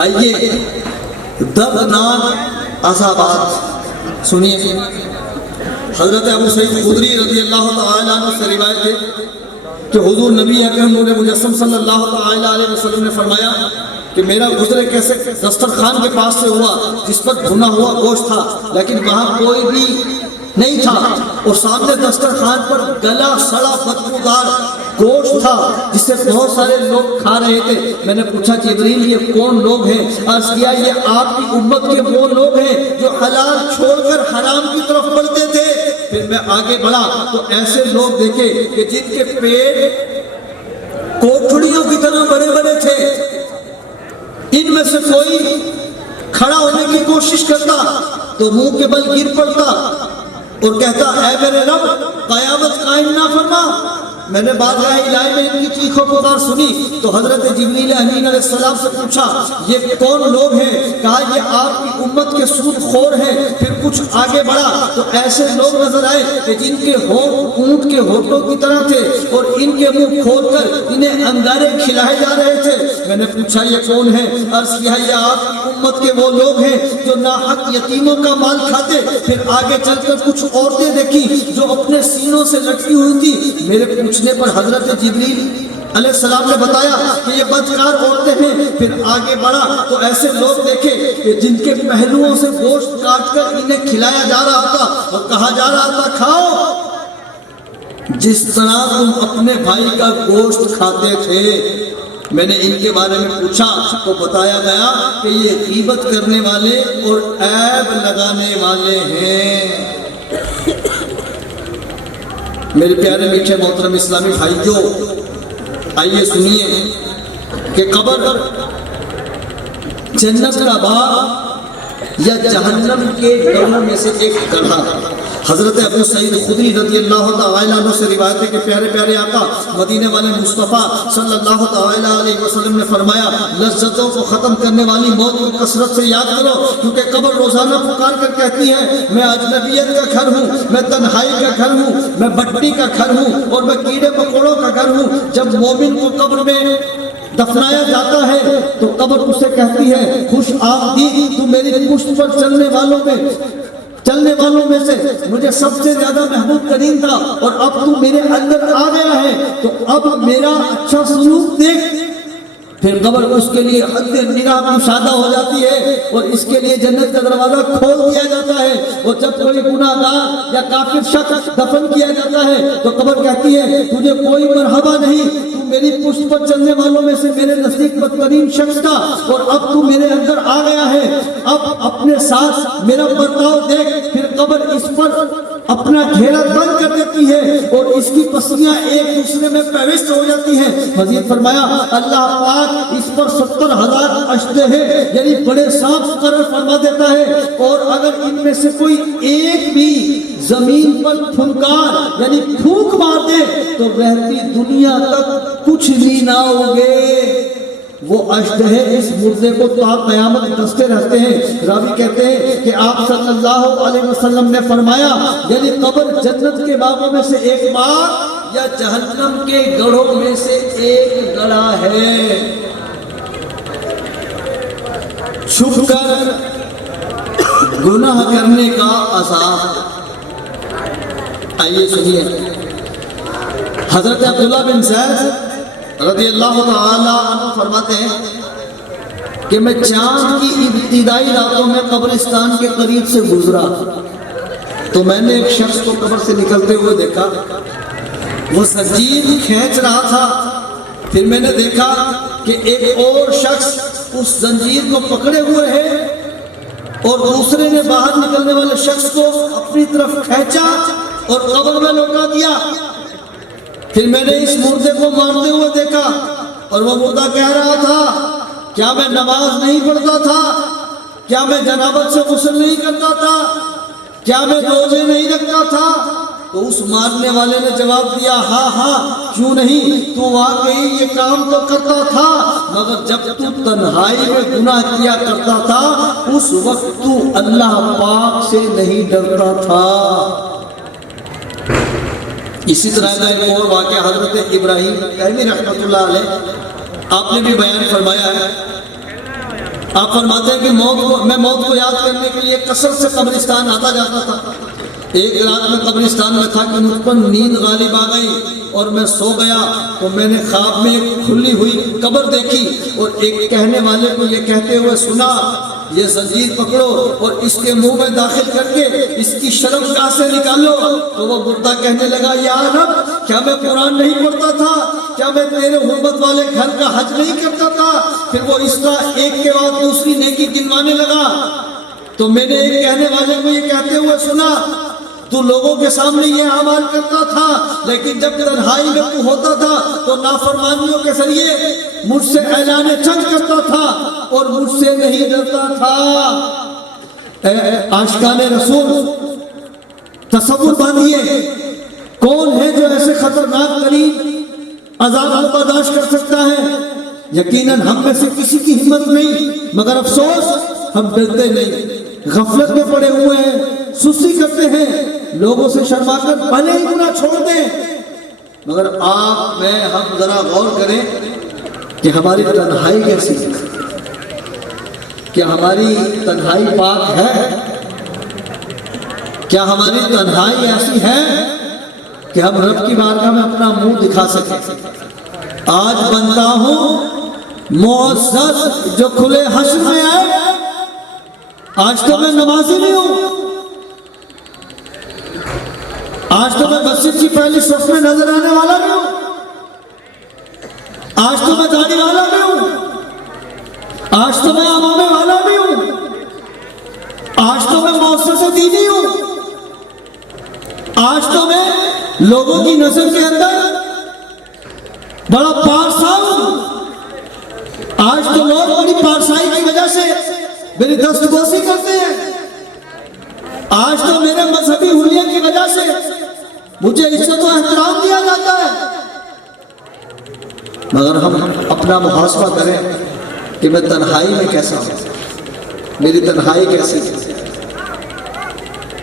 آئیے دردناک عذابات سنیے۔ حضرت ابو سعید خدری رضی اللہ تعالیٰ عنہ سے روایت ہے کہ حضور نبی اکرم نور مجسم صلی اللہ تعالیٰ علیہ وسلم نے فرمایا کہ میرا گزرے کیسے دسترخوان کے پاس سے ہوا جس پر بھنا ہوا گوشت تھا، لیکن وہاں کوئی بھی نہیں تھا، اور سامنے دسترخوان پر گلا سڑا بدبودار گوشت تھا جسے بہت سارے لوگ کھا رہے تھے۔ میں نے پوچھا جبریل یہ کون لوگ ہیں؟ عرض کیا یہ آپ کی امت کے وہ لوگ ہیں جو حلال چھوڑ کر حرام کی طرف بڑھتے تھے۔ پھر میں آگے بڑھا تو ایسے لوگ دیکھے کہ جن کے پیٹ کوٹھڑیوں کی طرح بڑے بڑے تھے، ان میں سے کوئی کھڑا ہونے کی کوشش کرتا تو منہ کے بل گر پڑتا اور کہتا اے میرے رب قیامت قائم نہ فرما۔ میں نے بارگاہ الہی میں ان کی چیخ و پکار سنی تو حضرت جبریل امین علیہ السلام سے پوچھا یہ کون لوگ ہیں؟ کہا یہ آپ کی امت کے سود خور ہیں۔ پھر کچھ آگے بڑھا تو ایسے لوگ نظر آئے کہ جن کے ہونٹ اونٹ کے ہونٹوں کی طرح تھے اور ان کے منہ کھول کر انہیں انگارے کھلائے جا رہے تھے۔ میں نے پوچھا یہ کون ہیں؟ عرض کیا یہ آپ کی امت کے وہ لوگ ہیں جو ناحق یتیموں کا مال کھاتے۔ پھر آگے چل کر کچھ عورتیں دیکھی جو اپنے سینوں سے لٹکی ہوئی تھی۔ میرے پوچھنے پر حضرت جبریل علیہ السلام نے بتایا کہ یہ بدکار عورتیں ہیں۔ پھر آگے بڑھا تو ایسے لوگ دیکھے کہ جن کے پہلوؤں سے گوشت کاٹ کر انہیں کھلایا جا رہا تھا اور کہا جا رہا تھا کھاؤ جس طرح تم اپنے بھائی کا گوشت کھاتے تھے۔ میں نے ان کے بارے میں پوچھا تو بتایا گیا کہ یہ غیبت کرنے والے اور عیب لگانے والے ہیں۔ میرے پیارے میٹھے محترم اسلامی بھائیو، آئیے سنیے کہ قبر جنت کا باغ یا جہنم کے گڑھوں میں سے ایک گڑھا۔ حضرت ابو سعید خدری رضی اللہ تعالیٰ عنہ سے روایت ہے کہ پیارے پیارے آقا مدینے والے مصطفیٰ صلی اللہ تعالیٰ علیہ وسلم نے فرمایا لذتوں کو ختم کرنے والی موت کو کثرت سے یاد کرو، کیونکہ قبر روزانہ پکار کر کہتی ہے میں اجنبیت کا گھر ہوں، میں تنہائی کا گھر ہوں، میں بھٹی کا گھر ہوں اور میں کیڑے مکوڑوں کا گھر ہوں۔ جب مومن کو قبر میں دفنایا جاتا ہے تو قبر اسے کہتی ہے خوش آمدید، تو میری پشت پر چلنے والوں میں سے مجھے سب سے زیادہ محبوب ترین تھا، اور اب تو میرے اندر آ گیا ہے تو اب میرا اچھا سلوک دیکھ۔ پھر قبر اس کے لیے حد نگاہ مشاہدہ ہو جاتی ہے اور اس کے لیے جنت کا دروازہ کھول دیا جاتا ہے، اور جب کوئی گناہ گار یا کافر شخص دفن کیا جاتا ہے تو قبر کہتی ہے تجھے کوئی مرحبا نہیں، تو میری پشت پر چلنے والوں میں سے میرے نزدیک بدترین شخص تھا اور اب تو میرے اندر آ گیا ہے، اب اپنے ساتھ میرا برتاؤ دیکھ۔ پھر قبر اس پر اپنا گھیرا بند کر دیتی ہے اور اس کی پسلیاں ایک دوسرے میں پیوست ہو جاتی ہیں۔ مزید فرمایا اللہ پاک اس پر 70,000 اشتے ہیں یعنی بڑے سانپ مقرر فرما دیتا ہے، اور اگر ان میں سے کوئی ایک بھی زمین پر پھنکار یعنی پھونک مار دے تو رہتی دنیا تک کچھ بھی نہ ہوگے۔ وہ اشد ہے اس مردے کو تا قیامت دستے رہتے ہیں۔ راوی کہتے ہیں کہ آپ صلی اللہ علیہ وسلم نے فرمایا یعنی قبر جنت کے باغوں میں سے ایک باغ یا جہنم کے گڑھوں میں سے ایک گڑھا ہے۔ چھپ کر گناہ کرنے کا عذاب۔ آئیے سنیے، حضرت عبداللہ بن زید رضی اللہ تعالیٰ عنہ فرماتے ہیں کہ میں چاند کی ابتدائی راتوں میں قبرستان کے قریب سے گزرا تو میں نے ایک شخص کو قبر سے نکلتے ہوئے دیکھا، وہ زنجیر کھینچ رہا تھا۔ پھر میں نے دیکھا کہ ایک اور شخص اس زنجیر کو پکڑے ہوئے ہے اور دوسرے نے باہر نکلنے والے شخص کو اپنی طرف کھینچا اور قبر میں لوٹا دیا۔ پھر میں نے اس مردے کو مارتے ہوئے دیکھا اور وہ مردہ کہہ رہا تھا کیا میں نماز نہیں پڑھتا تھا؟ کیا میں جنابت سے غسل نہیں کرتا تھا؟ کیا میں روزے نہیں رکھتا تھا؟ تو اس مارنے والے نے جواب دیا ہاں ہاں کیوں نہیں، تو واقعی یہ کام تو کرتا تھا، مگر جب تو تنہائی میں گناہ کیا کرتا تھا اس وقت تو اللہ پاک سے نہیں ڈرتا تھا۔ اسی طرح کا ایک اور واقعہ حضرت ابراہیم تیمی رحمۃ اللہ علیہ آپ نے بھی بیان فرمایا ہے آپ فرماتے ہیں کہ میں موت کو یاد کرنے کے لیے کثرت سے قبرستان آتا جاتا تھا۔ ایک رات میں قبرستان میں تھا کہ مجھ پر نیند غالب آ گئی اور میں سو گیا، تو میں نے خواب میں ایک کھلی ہوئی قبر دیکھی اور ایک کہنے والے کو یہ کہتے ہوئے سنا، یہ زنجیر پکڑو اور اس کے منہ میں داخل کر کے اس کی شرمگاہ سے نکالو۔ تو وہ مردہ کہنے لگا، یا رب، کیا میں قرآن نہیں پڑھتا تھا؟ کیا میں تیرے حرمت والے گھر کا حج نہیں کرتا تھا؟ پھر وہ اس طرح ایک کے بعد دوسری نیکی گنوانے لگا۔ تو میں نے ایک کہنے والے کو یہ کہتے ہوئے سنا، تو لوگوں کے سامنے یہ اعمال کرتا تھا، لیکن جب تنہائی میں تو ہوتا تھا تو نافرمانیوں کے ذریعے مجھ سے اعلان جنگ کرتا تھا اور مجھ سے نہیں ڈرتا تھا۔ عاشقان رسول، تصور باندھیے، کون ہے جو ایسے خطرناک ترین عذاب کو برداشت کر سکتا ہے؟ یقیناً ہم میں سے کسی کی ہمت نہیں، مگر افسوس ہم ڈرتے نہیں، غفلت میں پڑے ہوئے ہیں، سستی کرتے ہیں، لوگوں سے شرما کر بھلے ہی گناہ چھوڑ دیں۔ مگر آپ میں ہم ذرا غور کریں کہ ہماری تنہائی کیسی ہے، کیا ہماری تنہائی پاک ہے؟ کیا ہماری تنہائی ایسی ہے کہ ہم رب کی بارگاہ میں اپنا منہ دکھا سکیں؟ آج بنتا ہوں معزز جو کھلے حشر میں ہے، آج تو میں نمازی نہیں ہوں، آج تو میں مسجد کی پہلی صف میں نظر آنے والا بھی ہوں، آج تو میں داڑھی والا بھی ہوں، آج تو میں امامے والا بھی ہوں، آج تو میں مؤسسہ دینی ہوں، آج تو میں لوگوں کی نظر کے اندر بڑا پارسا ہوں، آج تو لوگ اپنی پارسائی کی وجہ سے میری دستبوسی کرتے ہیں، آج تو میرے مذہبی حلیے کی وجہ سے مجھے عزت و احترام دیا جاتا ہے۔ مگر ہم اپنا محاسبہ کریں کہ میں تنہائی میں کیسا ہوں، میری تنہائی کیسی ہے،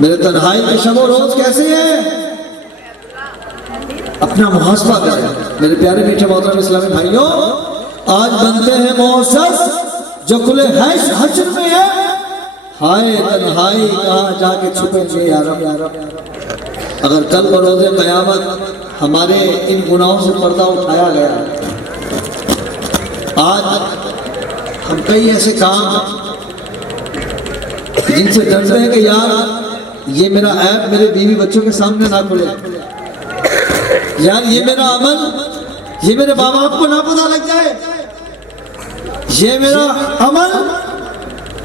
میرے تنہائی کے شب و روز کیسے ہیں، اپنا محاسبہ کریں۔ میرے پیارے میٹھے محترم اسلامی بھائیوں، آج بنتے ہیں معزز جو کھلے حشر میں ہے، ہائے تنہائی کہاں جا کے چھپیں گے یا رب۔ اگر کل بروز قیامت ہمارے ان گناہوں سے پردہ اٹھایا گیا، آج ہم کئی ایسے کام جن سے ڈرتے ہیں کہ یار یہ میرا عیب میرے بیوی بچوں کے سامنے نہ کھلے، یار یہ میرا عمل یہ میرے ماں باپ کو نہ پتہ لگ جائے، یہ میرا عمل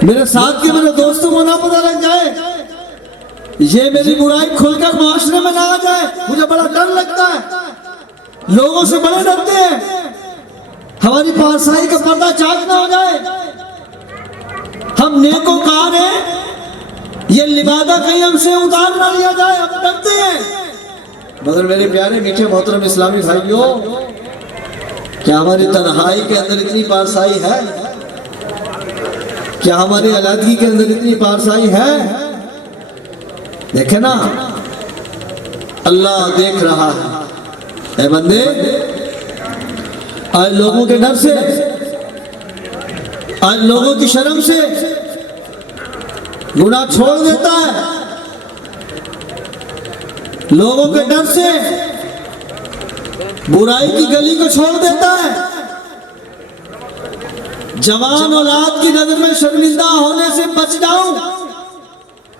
میرے ساتھ کے میرے دوستوں کو نہ پتہ لگ جائے، یہ میری برائی کھل کر معاشرے میں نہ آ جائے۔ مجھے بڑا ڈر لگتا ہے، لوگوں سے بڑے ڈرتے ہیں، ہماری پارسائی کا پردہ چاک نہ ہو جائے، ہم نیکوکار ہیں، یہ لبادہ کہیں ہم سے اتار نہ لیا جائے، ہم ڈرتے ہیں۔ مگر میرے پیارے میٹھے محترم اسلامی بھائیوں، کیا ہماری تنہائی کے اندر اتنی پارسائی ہے؟ کیا ہماری علیحدگی کے اندر اتنی پارسائی ہے؟ دیکھیں نا، اللہ دیکھ رہا ہے۔ اے بندے، آج لوگوں کے ڈر سے، آج لوگوں کی شرم سے گناہ چھوڑ دیتا ہے، لوگوں کے ڈر سے برائی کی گلی کو چھوڑ دیتا ہے، جوان اولاد کی نظر میں شرمندہ ہونے سے بچ جاؤں،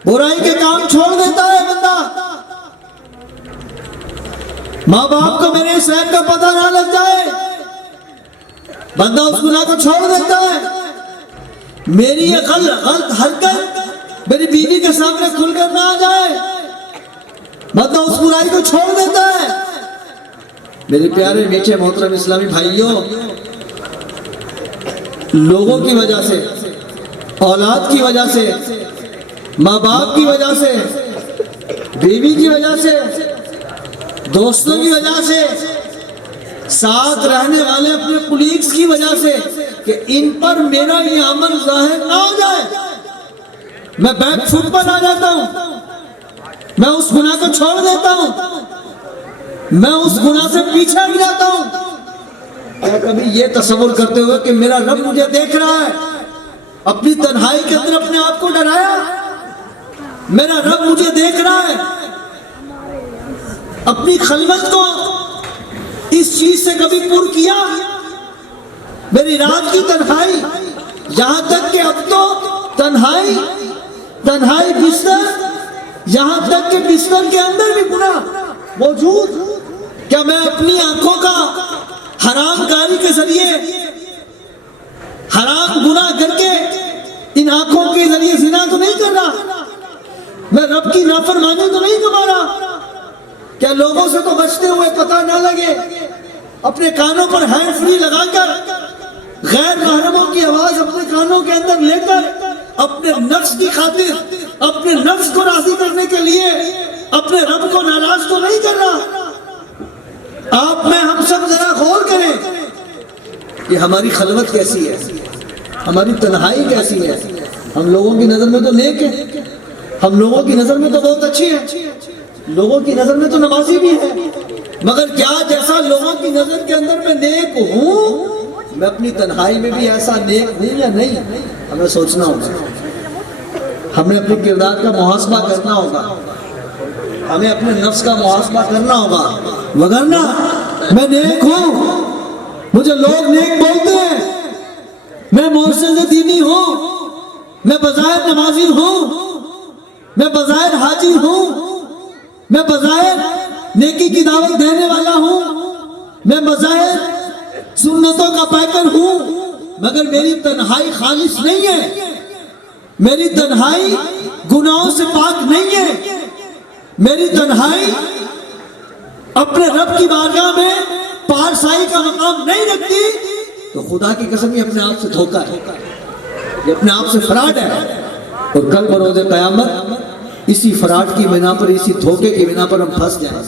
برائی کے کام چھوڑ دیتا ہے بندہ، ماں باپ کو میرے اس عیب کا پتہ نہ لگ جائے، بندہ اس گناہ کو چھوڑ دیتا ہے، میری یہ غلط حرکت میری بیوی کے سامنے کھل کر نہ آ جائے، بندہ اس برائی کو چھوڑ دیتا ہے۔ میرے پیارے میٹھے محترم اسلامی بھائیوں، لوگوں کی وجہ سے، اولاد کی وجہ سے، ماں باپ کی وجہ سے، بیوی کی وجہ سے، دوستوں کی وجہ سے، ساتھ رہنے والے اپنے کولیگز کی وجہ سے، کہ ان پر میرا یہ عمل ظاہر نہ ہو جائے، میں بیک فٹ پر آ جاتا ہوں، میں اس گناہ کو چھوڑ دیتا ہوں، میں اس گناہ سے پیچھے ہٹ جاتا ہوں۔ کیا کبھی یہ تصور کرتے ہوئے کہ میرا رب مجھے دیکھ رہا ہے، اپنی تنہائی کے اندر اپنے آپ کو ڈرایا، میرا رب مجھے دیکھ رہا ہے. اپنی خلوت کو اس چیز سے کبھی پر کیا، میری رات کی تنہائی، یہاں تک کہ اب تو تنہائی بستر، یہاں تک کہ بستر کے اندر بھی گناہ موجود. کیا میں اپنی آنکھوں کا حرام کاری کے ذریعے حرام گناہ کر کے ان آنکھوں کے ذریعے زنا تو نہیں کر رہا؟ میں رب کی نافرمانی تو نہیں کما رہا؟ کیا لوگوں سے تو بچتے ہوئے پتہ نہ لگے، اپنے کانوں پر ہینڈ فری لگا کر غیر محرموں کی آواز اپنے کانوں کے اندر لے کر اپنے نفس کی خاطر، اپنے نفس کو راضی کرنے کے لیے اپنے رب کو ناراض تو نہیں کر رہا؟ آپ میں ہم سب ذرا غور کریں کہ ہماری خلوت کیسی ہے، ہماری تنہائی کیسی ہے. ہم لوگوں کی نظر میں تو نیک ہیں، ہم لوگوں کی نظر میں تو بہت اچھی ہیں، لوگوں کی نظر میں تو نمازی بھی ہے، مگر کیا جیسا لوگوں کی نظر کے اندر میں نیک ہوں، میں اپنی تنہائی میں بھی ایسا نیک ہوں یا نہیں؟ ہمیں سوچنا ہوگا، ہمیں اپنے کردار کا محاسبہ کرنا ہوگا، ہمیں اپنے نفس کا محاسبہ کرنا ہوگا. وگرنہ میں نیک ہوں، مجھے لوگ نیک بولتے ہیں، میں معزز دینی ہوں، میں بظاہر نمازی ہوں، میں بظاہر حاجی ہوں، میں بظاہر نیکی کی دعوت دینے والا ہوں، میں بظاہر سنتوں کا پیکر ہوں، مگر میری تنہائی خالص نہیں ہے، میری تنہائی گناہوں سے پاک نہیں ہے، میری تنہائی اپنے رب کی بارگاہ میں پارسائی کا مقام نہیں رکھتی، تو خدا کی قسم یہ اپنے آپ سے دھوکہ ہے، یہ اپنے آپ سے فراڈ ہے. اور کل بروز قیامت اسی فراڈ کی بنا پر، اسی دھوکے کی بنا پر ہم پھنس جائیں.